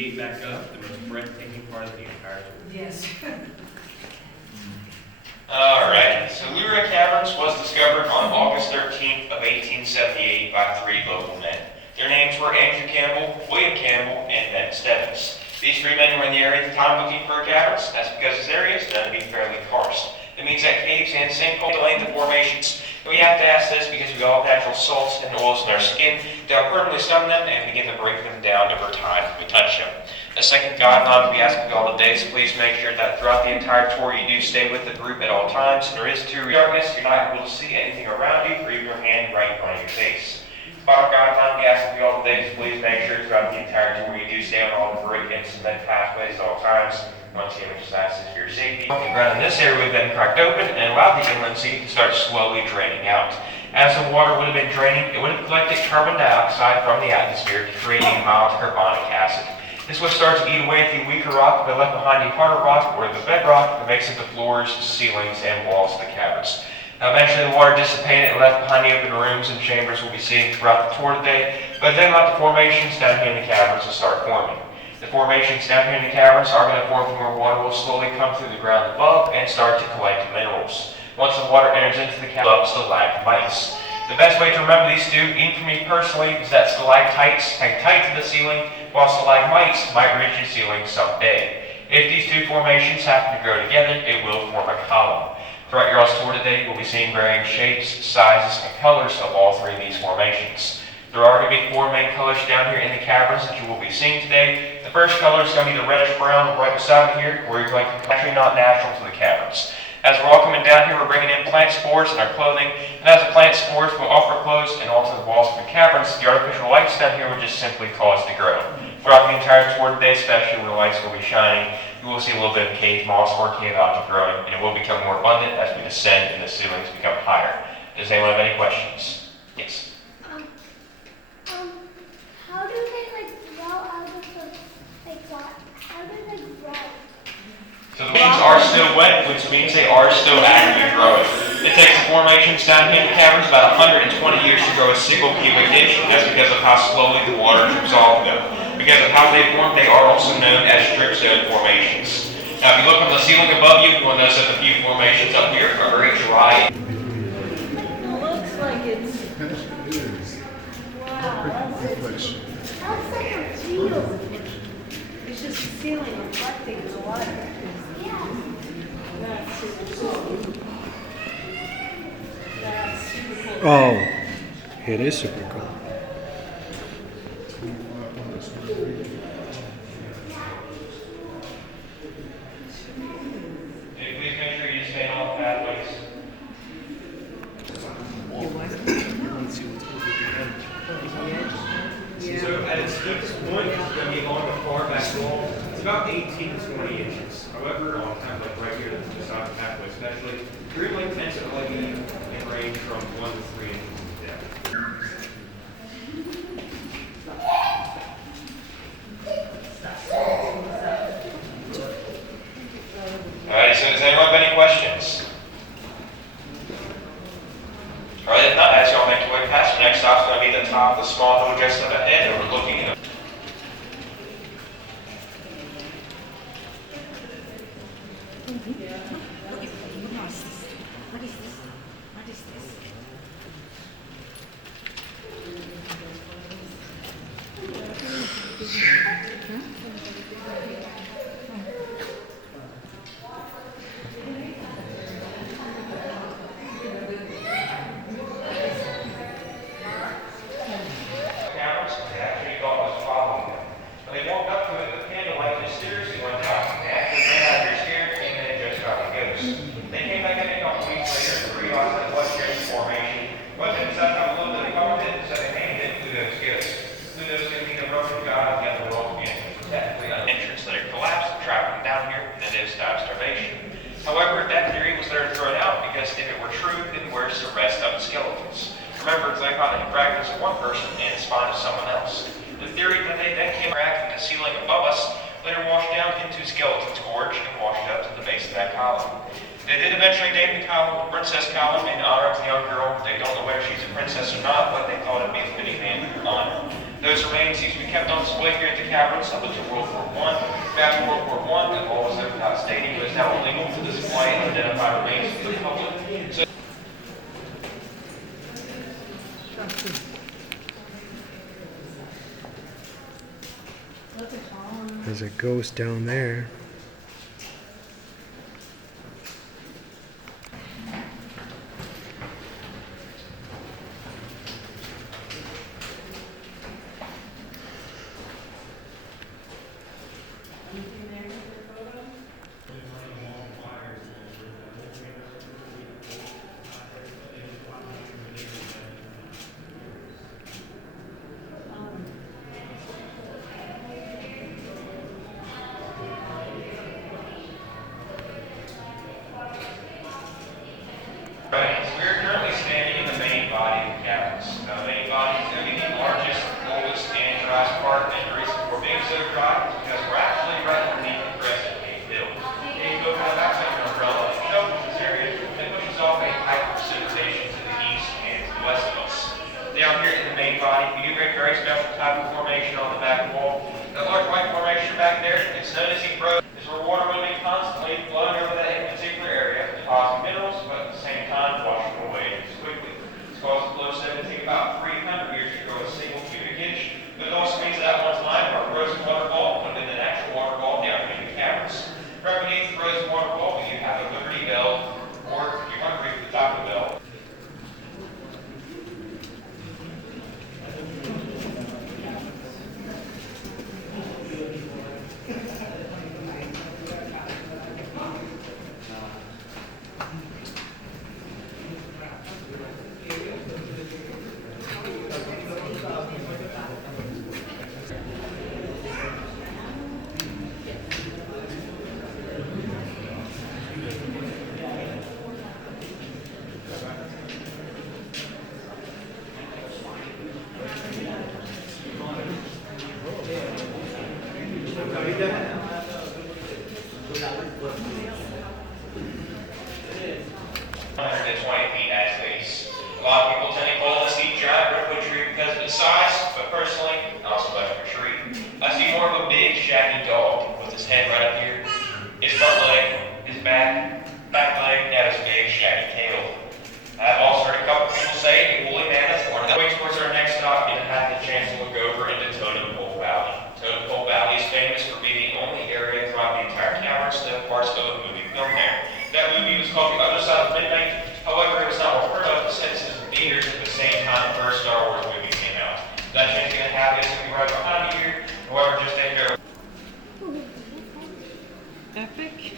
deviate back up, the most breathtaking part of the entire tour. Yes. Alright, so Luray Caverns was discovered on August 13th of 1878 by 3 local men. Their names were Andrew Campbell, William Campbell, and Ben Stebbins. These 3 men were in the area at the time looking for caverns. That's because this area is known to be fairly karst. It means that caves and sinkholes delay the formations. And we have to ask this because we all have natural salts and oils in our skin that will permanently stun them and begin to break them down over time when we touch them. A second guideline we ask you all today is please make sure that throughout the entire tour you do stay with the group at all times. If there is too darkness, you're not able to see anything around you or even your hand right in front of your face. Final guideline we ask you all today is please make sure throughout the entire tour you do stay on all the brick and cement pathways at all times. Once again, which is access for your safety. The ground in this area would have been cracked open and allowed the inland sea to start slowly draining out. As the water would have been draining, it would have collected carbon dioxide from the atmosphere, creating mild carbonic acid. This would start to eat away at the weaker rock, but left behind the harder rock, or the bedrock, that makes up the floors, ceilings, and walls of the caverns. Now, eventually the water dissipated and left behind the open rooms and chambers we'll be seeing throughout the tour today, but then let the formations down here in the caverns will start forming. The formations down here in the caverns are going to form from where water will slowly come through the ground above and start to collect minerals. Once the water enters into the caverns, stalagmites. The best way to remember these two, even for me personally, is that stalactites hang tight to the ceiling, while stalagmites might reach the ceiling someday. If these two formations happen to grow together, it will form a column. Throughout your all's tour today, we'll be seeing varying shapes, sizes, and colors of all 3 of these formations. There are going to be 4 main colors down here in the caverns that you will be seeing today. The first color is going to be the reddish brown right beside me here, where you're going to be actually not natural to the caverns. As we're all coming down here, we're bringing in plant spores in our clothing, and as the plant spores go off our clothes and onto the walls of the caverns, the artificial lights down here will just simply cause to grow. Throughout the entire tour today, especially when the lights will be shining, you will see a little bit of cave moss or cave algae growing, and it will become more abundant as we descend and the ceilings become higher. Does anyone have any questions? Yes. How do they grow out of the what? How do they grow? So the leaves are still wet, which means they are still actively growing. It takes the formations down here in the caverns about 120 years to grow a single pubic dish. That's because of how slowly the water drips off them. Because of how they form, they are also known as dripstone formations. Now, if you look on the ceiling above you, you'll notice that the few formations up here are very dry. It looks like it's. Wow. That's like a field. It's just the ceiling reflecting the water. Yeah. That's super cool. That's super cool. Oh, it is super cool. Please make sure you stay on the pathways. So at its deepest point, it's going to be along the far back wall. It's about 18 to 20 inches. However, on kind of like right here, beside the pathway especially, green lake tends to only be in range from 1 to 3 inches in depth. Alright, so does anyone have any questions? Alright, if not, as y'all make your way past, the next stop's going to be the top of the small hill just up ahead, and we're looking at cameras, they actually thought was following them. When they walked up to it, the candlelight mysteriously went out. They actually ran out of their scare, came in and just got the ghost. They came back in a couple weeks later to realize that it was just a formation, but they decided to have a little bit of fun with it, so they named it Ludo's Ghost. Ludo's going to be the Roman god of the underworld again, technically an entrance that had collapsed, trapping them down here, and then died of starvation. However, that theory was later thrown out because if it were true, then where's the rest of the skeletons? Remember, they found the fragments of one person and spine of someone else. The theory that they then came back from the ceiling above us later washed down into Skeleton's Gorge and washed up to the base of that column. They did eventually name the column Princess Column in honor of the young girl. They don't know whether she's a princess or not, but they thought it'd be a fitting name in honor. Those remains used to be kept on display here at the Caverns up until World War I. After World War I, the law was stating it was now illegal to display and identify remains to the public. So There's a ghost down there. right, so we're currently standing in the main body of the Caverns. Now, the main body is going to be the largest, oldest, and driest part, and the reason for being so dry is because we're actually right underneath the crescent being built. And you go kind of back like an umbrella and shelter this area, and pushes off a high precipitation to the east and to the west of us. Down here in the main body, we do a very special type of formation on the back wall. That large white formation back there, it's known as erosion. Is where water will be constantly flowing over that particular area, depositing minerals, but at the same time washing away just quickly. It's caused the flow stem to take about 300 years to grow a single cubic inch, but it also means that at one time our frozen waterfall would have been the natural waterfall down in the Caverns. Right beneath the frozen waterfall, we do have a Liberty Bell, or if you want to reach the top of the bell. A lot of people tend to call this the giant redwood tree because of its size, but personally, not so much of a tree. I see more of a big, shaggy dog with his head right up here, his front leg, his back leg, and his big, shaggy tail. I've also heard a couple people say a woolly mammoth or another. Going towards our next stop, you'll have the chance to look over into Totem Pole Valley. Totem Pole Valley is famous for being the only area throughout the entire Caverns to have parts of a movie filmed there. That movie was called The Other Side of Midnight. However, it was not well heard of since it was in theaters at the same time the first Star Wars movie came out. That chance you're going to have is going to be right behind you here. However, just take care of it. Epic.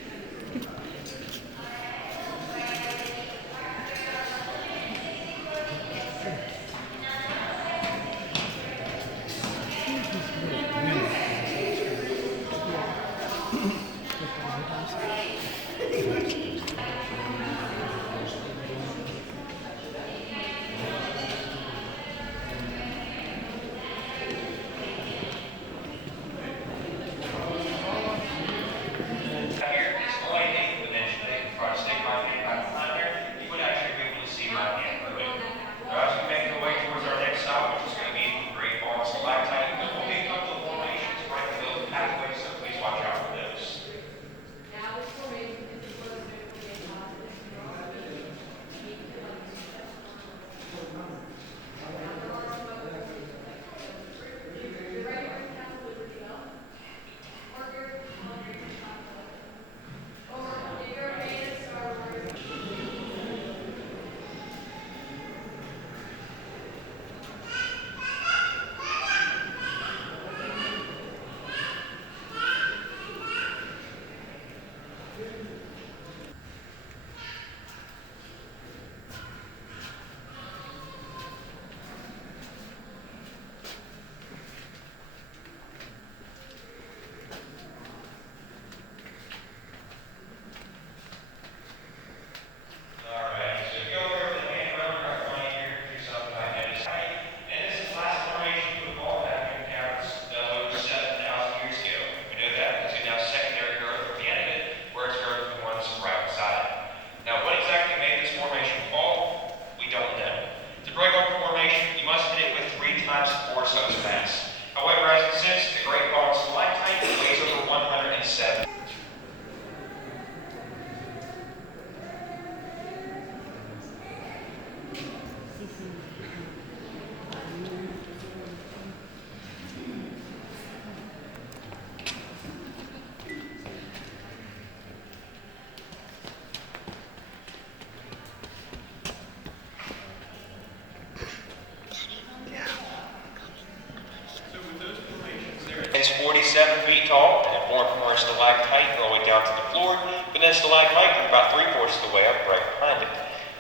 7 feet tall and formed from our stalactite all the way down to the floor, but then stalagmite grew about 3/4 of the way up right behind it.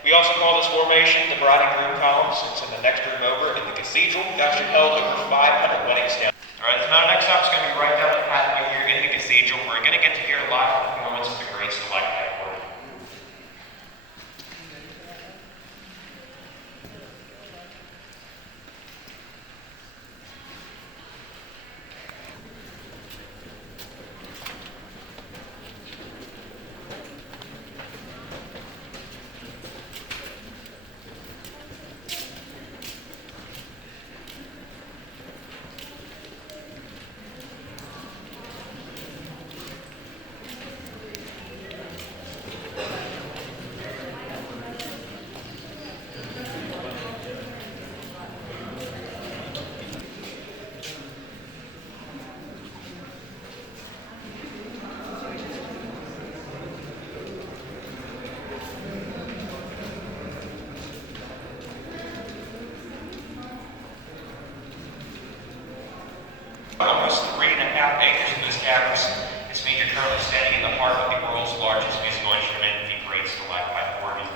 We also call this formation the bride and groom column, since in the next room over in the cathedral, we actually held over 500 weddings down. Alright, now next stop is going to be right down the pathway here in the cathedral. We're going to get to hear a live performance of the great stalactite organ. Almost 3.5 acres of this caverns. This means you're currently standing in the heart of the world's largest musical instrument, the great stalactite organ.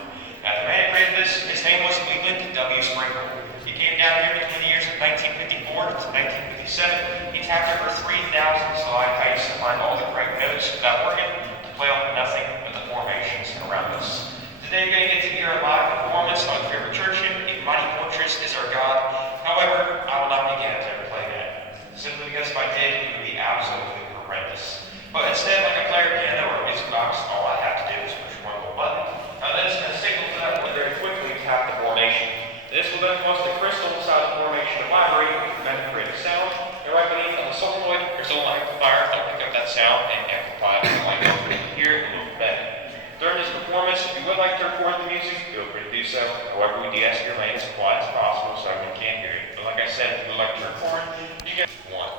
Now, the man who created this, his name was Leland W. Sprinkle. He came down here between the years of 1954 to 1957. He tapped over 3,000 stalactites to find all the correct notes of that organ to play off nothing but the formations around us. Today, you're going to get to hear a live performance on your favorite church hymn, "A Mighty Fortress Is Our God." However, I will not begin to ever play that. Simply because if I did, it would be absolutely horrendous. But instead, like a player piano or a music box, all I have to do is push one little button. Now then it's going to signal to that one very quickly to tap the formation. This will then cause the crystal inside the formation to vibrate and prevent the creative sound. And right beneath on the solenoid, there's a little amplifier that'll pick up that sound and amplify it like you can hear it a little better. During this performance, if you would like to record the music, feel free to do so. However, we do ask you to remain as quiet as possible so everyone can hear it. But like I said, if you would like to record, you get one.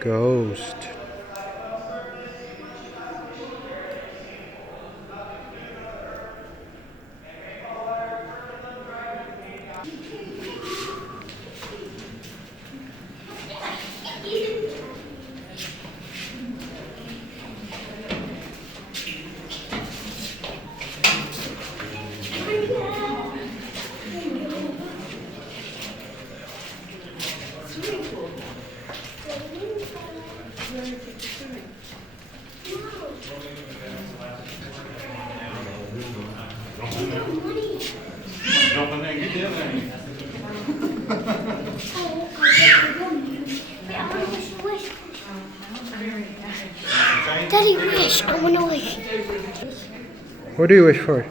Ghost. Jump in there, get in there. Daddy, wish. I want to wish. What do you wish for?